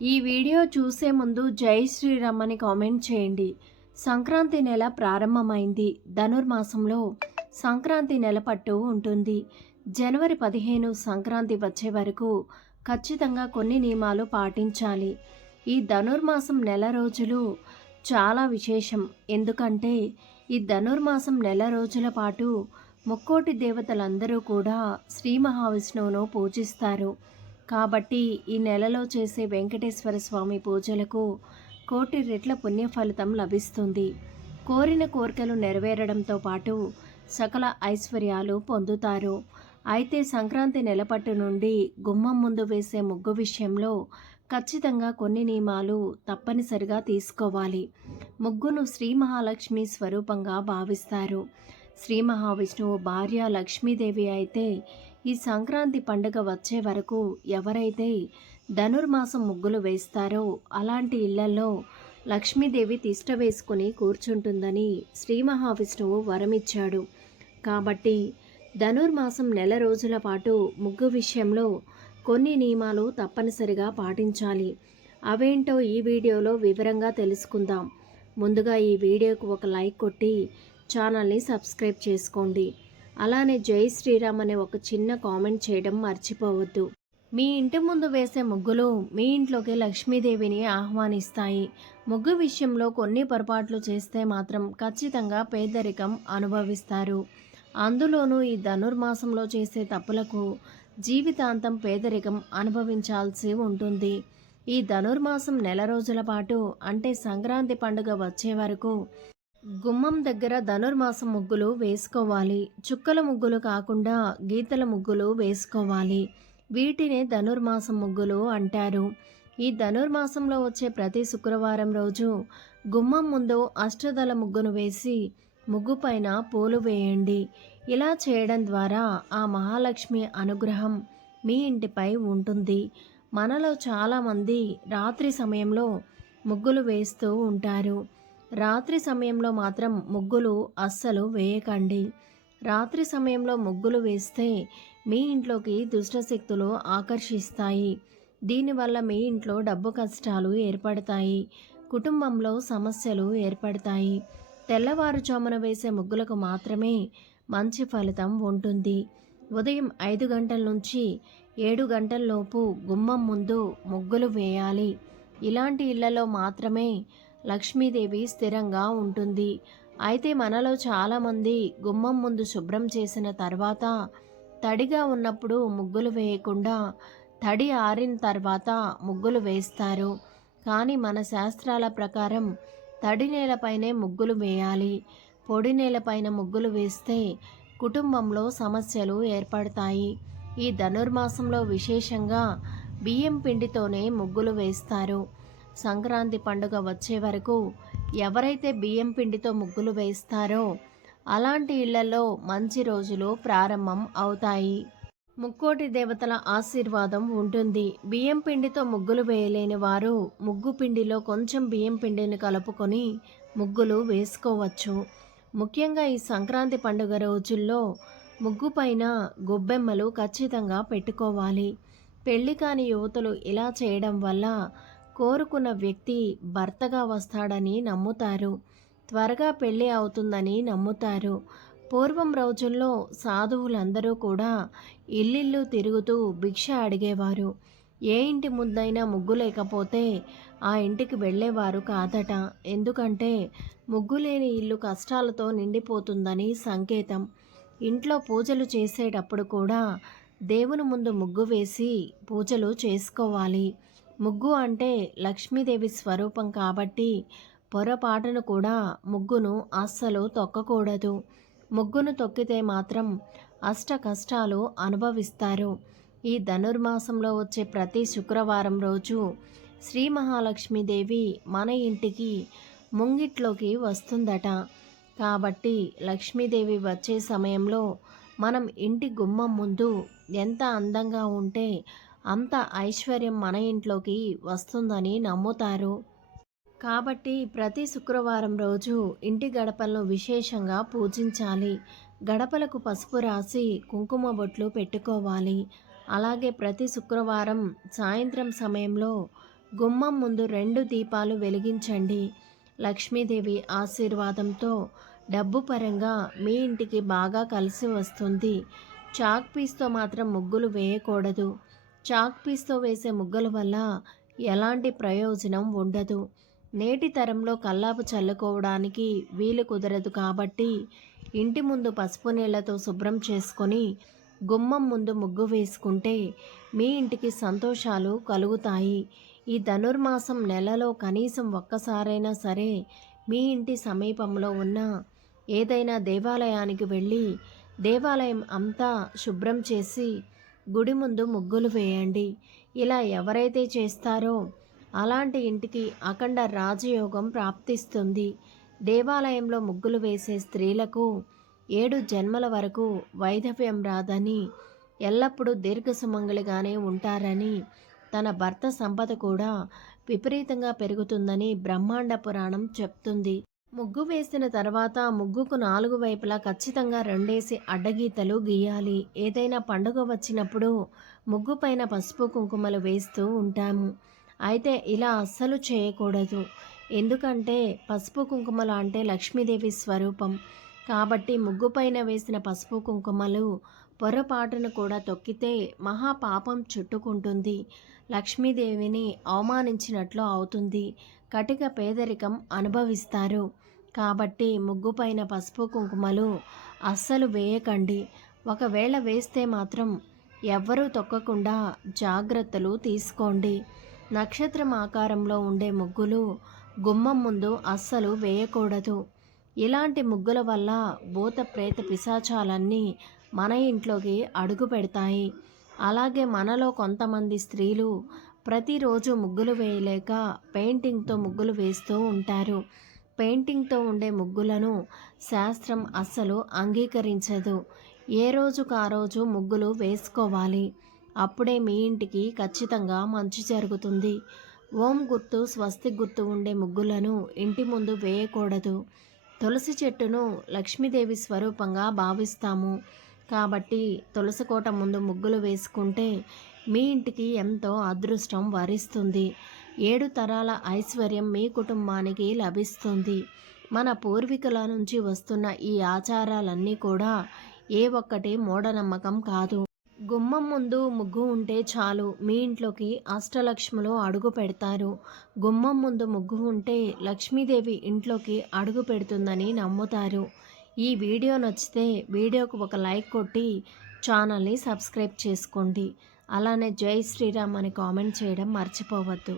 ఈ వీడియో చూసే ముందు జై శ్రీరామ్ అని కామెంట్ చేయండి. సంక్రాంతి నెల ప్రారంభమైంది. ధనుర్మాసంలో సంక్రాంతి నెల పట్టు ఉంటుంది. జనవరి పదిహేను సంక్రాంతి వచ్చే వరకు ఖచ్చితంగా కొన్ని నియమాలు పాటించాలి. ఈ ధనుర్మాసం నెల రోజులు చాలా విశేషం. ఎందుకంటే ఈ ధనుర్మాసం నెల రోజుల పాటు ముక్కోటి దేవతలందరూ కూడా శ్రీ మహావిష్ణువును పూజిస్తారు. కాబట్టి ఈ నెలలో చేసే వెంకటేశ్వర స్వామి పూజలకు కోటి రెట్ల పుణ్య ఫలితం లభిస్తుంది. కోరిన కోరికలు నెరవేరడంతో పాటు సకల ఐశ్వర్యాలు పొందుతారు. అయితే సంక్రాంతి నెలపట్టు నుండి గుమ్మం ముందు వేసే ముగ్గు విషయంలో ఖచ్చితంగా కొన్ని నియమాలు తప్పనిసరిగా తీసుకోవాలి. ముగ్గును శ్రీ మహాలక్ష్మి స్వరూపంగా భావిస్తారు. శ్రీ మహావిష్ణువు భార్య లక్ష్మీదేవి అయితే ఈ సంక్రాంతి పండుగ వచ్చే వరకు ఎవరైతే ధనుర్మాసం ముగ్గులు వేస్తారో అలాంటి ఇళ్ళలో లక్ష్మీదేవి తిష్ట వేసుకుని కూర్చుంటుందని శ్రీ మహావిష్ణువు వరమిచ్చాడు. కాబట్టి ధనుర్మాసం నెల రోజుల పాటు ముగ్గు విషయంలో కొన్ని నియమాలు తప్పనిసరిగా పాటించాలి. అవేంటో ఈ వీడియోలో వివరంగా తెలుసుకుందాం. ముందుగా ఈ వీడియోకు ఒక లైక్ కొట్టి ఛానల్ని సబ్స్క్రైబ్ చేసుకోండి. అలానే జై శ్రీరామ్ అనే ఒక చిన్న కామెంట్ చేయడం మర్చిపోవద్దు. మీ ఇంటి ముందు వేసే ముగ్గులు మీ ఇంట్లోకి లక్ష్మీదేవిని ఆహ్వానిస్తాయి. ముగ్గు విషయంలో కొన్ని పొరపాట్లు చేస్తే మాత్రం ఖచ్చితంగా పేదరికం అనుభవిస్తారు. అందులోనూ ఈ ధనుర్మాసంలో చేసే తప్పులకు జీవితాంతం పేదరికం అనుభవించాల్సి ఉంటుంది. ఈ ధనుర్మాసం నెల రోజుల పాటు అంటే సంక్రాంతి పండుగ వచ్చే వరకు గుమ్మం దగ్గర ధనుర్మాసం ముగ్గులు వేసుకోవాలి. చుక్కల ముగ్గులు కాకుండా గీతల ముగ్గులు వేసుకోవాలి. వీటిని ధనుర్మాసం ముగ్గులు అంటారు. ఈ ధనుర్మాసంలో వచ్చే ప్రతి శుక్రవారం రోజు గుమ్మం ముందు అష్టదళ ముగ్గును వేసి ముగ్గు పైన పూలు వేయండి. ఇలా చేయడం ద్వారా ఆ మహాలక్ష్మి అనుగ్రహం మీ ఇంటిపై ఉంటుంది. మనలో చాలామంది రాత్రి సమయంలో ముగ్గులు వేస్తూ ఉంటారు. రాత్రి సమయంలో మాత్రం ముగ్గులు అస్సలు వేయకండి. రాత్రి సమయంలో ముగ్గులు వేస్తే మీ ఇంట్లోకి దుష్టశక్తులు ఆకర్షిస్తాయి. దీనివల్ల మీ ఇంట్లో డబ్బు కష్టాలు ఏర్పడతాయి. కుటుంబంలో సమస్యలు ఏర్పడతాయి. తెల్లవారుజామున వేసే ముగ్గులకు మాత్రమే మంచి ఫలితం ఉంటుంది. ఉదయం ఐదు గంటల నుంచి ఏడు గంటల్లోపు గుమ్మం ముందు ముగ్గులు వేయాలి. ఇలాంటి ఇళ్ళలో మాత్రమే లక్ష్మీదేవి స్థిరంగా ఉంటుంది. అయితే మనలో చాలామంది గుమ్మం ముందు శుభ్రం చేసిన తర్వాత తడిగా ఉన్నప్పుడు ముగ్గులు వేయకుండా తడి ఆరిన తర్వాత ముగ్గులు వేస్తారు. కానీ మన శాస్త్రాల ప్రకారం తడి నేలపైనే ముగ్గులు వేయాలి. పొడి నేలపైన ముగ్గులు వేస్తే కుటుంబంలో సమస్యలు ఏర్పడతాయి. ఈ ధనుర్మాసంలో విశేషంగా బియ్యం పిండితోనే ముగ్గులు వేస్తారు. సంక్రాంతి పండుగ వచ్చే వరకు ఎవరైతే బియ్యం పిండితో ముగ్గులు వేస్తారో అలాంటి ఇళ్ళలో మంచి రోజులు ప్రారంభం అవుతాయి. ముక్కోటి దేవతల ఆశీర్వాదం ఉంటుంది. బియ్యం పిండితో ముగ్గులు వేయలేని వారు ముగ్గు పిండిలో కొంచెం బియ్యం పిండిని కలుపుకొని ముగ్గులు వేసుకోవచ్చు. ముఖ్యంగా ఈ సంక్రాంతి పండుగ రోజుల్లో ముగ్గు పైన గొబ్బెమ్మలు ఖచ్చితంగా పెట్టుకోవాలి. పెళ్ళి కాని యువతులు ఇలా చేయడం వల్ల కోరుకున్న వ్యక్తి భర్తగా వస్తాడని నమ్ముతారు. త్వరగా పెళ్ళి అవుతుందని నమ్ముతారు. పూర్వం రోజుల్లో సాధువులందరూ కూడా ఇల్లిల్లు తిరుగుతూ భిక్ష అడిగేవారు. ఏ ఇంటి ముందైనా ముగ్గు లేకపోతే ఆ ఇంటికి వెళ్ళేవారు కాదట. ఎందుకంటే ముగ్గు లేని ఇల్లు కష్టాలతో నిండిపోతుందని సంకేతం. ఇంట్లో పూజలు చేసేటప్పుడు కూడా దేవుని ముందు ముగ్గు వేసి పూజలు చేసుకోవాలి. ముగ్గు అంటే లక్ష్మీదేవి స్వరూపం కాబట్టి పొరపాటును కూడా ముగ్గును అస్సలు తొక్కకూడదు. ముగ్గును తొక్కితే మాత్రం అష్ట కష్టాలు అనుభవిస్తారు. ఈ ధనుర్మాసంలో వచ్చే ప్రతి శుక్రవారం రోజు శ్రీ మహాలక్ష్మీదేవి మన ఇంటికి ముంగిట్లోకి వస్తుందట. కాబట్టి లక్ష్మీదేవి వచ్చే సమయంలో మనం ఇంటి గుమ్మం ముందు ఎంత అందంగా ఉంటే అంత ఐశ్వర్యం మన ఇంట్లోకి వస్తుందని నమ్ముతారు. కాబట్టి ప్రతి శుక్రవారం రోజు ఇంటి గడపలను విశేషంగా పూజించాలి. గడపలకు పసుపు రాసి కుంకుమ బొట్లు పెట్టుకోవాలి. అలాగే ప్రతి శుక్రవారం సాయంత్రం సమయంలో గుమ్మం ముందు రెండు దీపాలు వెలిగించండి. లక్ష్మీదేవి ఆశీర్వాదంతో డబ్బు పరంగా మీ ఇంటికి బాగా కలిసి వస్తుంది. చాక్ పీస్తో మాత్రం ముగ్గులు వేయకూడదు. చాక్ పీస్తో వేసే ముగ్గుల వల్ల ఎలాంటి ప్రయోజనం ఉండదు. నేటి తరంలో కల్లాపు చల్లుకోవడానికి వీలు కుదరదు కాబట్టి ఇంటి ముందు పసుపు నీళ్ళతో శుభ్రం చేసుకొని గుమ్మం ముందు ముగ్గు వేసుకుంటే మీ ఇంటికి సంతోషాలు కలుగుతాయి. ఈ ధనుర్మాసం నెలలో కనీసం ఒక్కసారైనా సరే మీ ఇంటి సమీపంలో ఉన్న ఏదైనా దేవాలయానికి వెళ్ళి దేవాలయం అంతా శుభ్రం చేసి గుడి ముందు ముగ్గులు వేయండి. ఇలా ఎవరైతే చేస్తారో అలాంటి ఇంటికి అఖండ రాజయోగం ప్రాప్తిస్తుంది. దేవాలయంలో ముగ్గులు వేసే స్త్రీలకు ఏడు జన్మల వరకు వైధవ్యం రాదని ఎల్లప్పుడూ దీర్ఘసుమంగళిగానే ఉంటారని తన భర్త సంపద కూడా విపరీతంగా పెరుగుతుందని బ్రహ్మాండ పురాణం చెప్తుంది. ముగ్గు వేసిన తర్వాత ముగ్గుకు నాలుగు వైపులా ఖచ్చితంగా రెండేసి అడ్డగీతలు గీయాలి. ఏదైనా పండుగ వచ్చినప్పుడు ముగ్గు పైన పసుపు కుంకుమలు వేస్తూ ఉంటాము. అయితే ఇలా అస్సలు చేయకూడదు. ఎందుకంటే పసుపు కుంకుమలు అంటే లక్ష్మీదేవి స్వరూపం. కాబట్టి ముగ్గు పైన వేసిన పసుపు కుంకుమలు పొరపాటును కూడా తొక్కితే మహాపాపం చుట్టుకుంటుంది. లక్ష్మీదేవిని అవమానించినట్లు అవుతుంది. కటిక పేదరికం అనుభవిస్తారు. కాబట్టి ముగ్గుపైన పసుపు కుంకుమలు అస్సలు వేయకండి. ఒకవేళ వేస్తే మాత్రం ఎవ్వరూ తొక్కకుండా జాగ్రత్తలు తీసుకోండి. నక్షత్రం ఆకారంలో ఉండే ముగ్గులు గుమ్మం ముందు అస్సలు వేయకూడదు. ఇలాంటి ముగ్గుల వల్ల భూత ప్రేత పిశాచాలన్నీ మన ఇంట్లోకి అడుగు పెడతాయి. అలాగే మనలో కొంతమంది స్త్రీలు ప్రతిరోజు ముగ్గులు వేయలేక పెయింటింగ్తో ముగ్గులు వేస్తూ ఉంటారు. పెయింటింగ్తో ఉండే ముగ్గులను శాస్త్రం అస్సలు అంగీకరించదు. ఏ రోజుకు ఆ రోజు ముగ్గులు వేసుకోవాలి? అప్పుడే మీ ఇంటికి ఖచ్చితంగా మంచి జరుగుతుంది. ఓం గుర్తు స్వస్తి గుర్తు ఉండే ముగ్గులను ఇంటి ముందు వేయకూడదు. తులసి చెట్టును లక్ష్మీదేవి స్వరూపంగా భావిస్తాము. కాబట్టి తులసి కోట ముందు ముగ్గులు వేసుకుంటే మీ ఇంటికి ఎంతో అదృష్టం వరిస్తుంది. ఏడు తరాల ఐశ్వర్యం మీ కుటుంబానికి లభిస్తుంది. మన పూర్వీకుల నుంచి వస్తున్న ఈ ఆచారాలన్నీ కూడా ఏ ఒక్కటి మూఢనమ్మకం కాదు. గుమ్మం ముందు ముగ్గు ఉంటే చాలు మీ ఇంట్లోకి అష్టలక్ష్ములు అడుగు పెడతారు. గుమ్మం ముందు ముగ్గు ఉంటే లక్ష్మీదేవి ఇంట్లోకి అడుగు పెడుతుందని నమ్ముతారు. ఈ వీడియో నచ్చితే వీడియోకు ఒక లైక్ కొట్టి ఛానల్ని సబ్స్క్రైబ్ చేసుకోండి. అలానే జై శ్రీరామ్ అని కామెంట్ చేయడం మర్చిపోవద్దు.